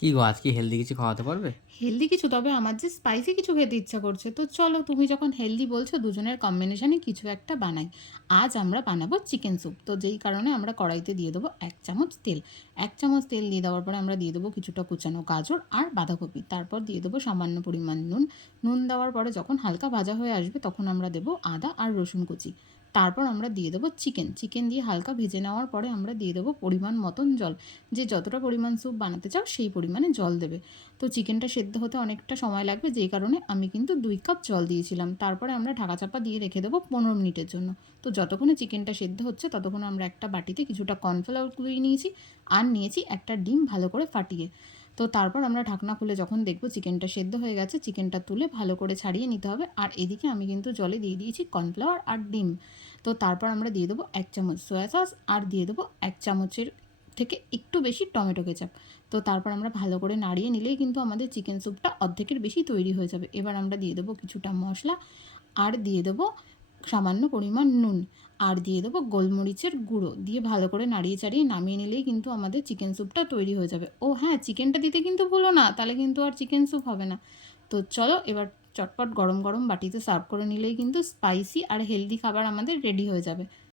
কি গো, আজকে হেলদি কিছু খাওয়াতে পারবে? হেলদি কিছু, তবে আমার যে স্পাইসি কিছু খেতে ইচ্ছা করছে। তো চলো, তুমি যখন হেলদি বলছো, দুজনের কম্বিনেশনে কিছু একটা বানাই। আজ আমরা বানাবো চিকেন স্যুপ তো যেই কারণে আমরা কড়াইতে দিয়ে দেবো এক চামচ তেল। এক চামচ তেল দিয়ে দেওয়ার পরে আমরা দিয়ে দেবো কিছুটা কুচানো গাজর আর বাঁধাকপি। তারপর দিয়ে দেবো সামান্য পরিমাণ নুন। নুন দেওয়ার পরে যখন হালকা ভাজা হয়ে আসবে, তখন আমরা দেবো আদা আর রসুন কুচি। তারপর আমরা দিয়ে দেবো চিকেন। চিকেন দিয়ে হালকা ভেজে নেওয়ার পরে আমরা দিয়ে দেবো পরিমাণ মতন জল। যে যতটা পরিমাণ স্যুপ বানাতে চাও সেই পরিমাণে জল দেবে। তো চিকেনটা সেদ্ধ হতে অনেকটা সময় লাগবে, যেই কারণে আমি কিন্তু দুই কাপ জল দিয়েছিলাম। তারপরে আমরা ঢাকা চাপা দিয়ে রেখে দেবো পনেরো মিনিটের জন্য। তো যতক্ষণে চিকেনটা সেদ্ধ হচ্ছে ততক্ষণ আমরা একটা বাটিতে কিছুটা কর্নফ্লাওয়ার গুলিয়ে নিয়েছি আর নিয়েছি একটা ডিম ভালো করে ফাটিয়ে। তো তারপর আমরা ঢাকনা খুলে যখন দেখব চিকেনটা সেদ্ধ হয়ে গেছে, চিকেনটা তুলে ভালো করে ছাড়িয়ে নিতে হবে। আর এদিকে আমি কিন্তু জলে দিয়ে দিয়েছি কর্নফ্লাওয়ার আর ডিম। তো তারপর আমরা দিয়ে দেবো এক চামচ সয়া সস আর দিয়ে দেবো এক চামচের থেকে একটু বেশি টমেটো কেচাপ। তো তারপর আমরা ভালো করে নাড়িয়ে নিলেই কিন্তু আমাদের চিকেন স্যুপটা অর্ধেকের বেশি তৈরি হয়ে যাবে। এবার আমরা দিয়ে দেবো কিছুটা মশলা আর দিয়ে দেবো সামান্য পরিমাণ নুন। আর দিয়ে দেবো গোলমরিচের গুঁড়ো। দিয়ে ভালো করে নাড়িয়ে চাড়িয়ে নামিয়ে নিলেই কিন্তু আমাদের চিকেন স্যুপটা তৈরি হয়ে যাবে। ও হ্যাঁ চিকেনটা দিতে কিন্তু ভুলো না, তাহলে কিন্তু আর চিকেন স্যুপ হবে না। তো চলো, এবার চটপট গরম গরম বাটিতে সার্ভ করে নিলেই কিন্তু স্পাইসি আর হেলদি খাবার আমাদের রেডি হয়ে যাবে।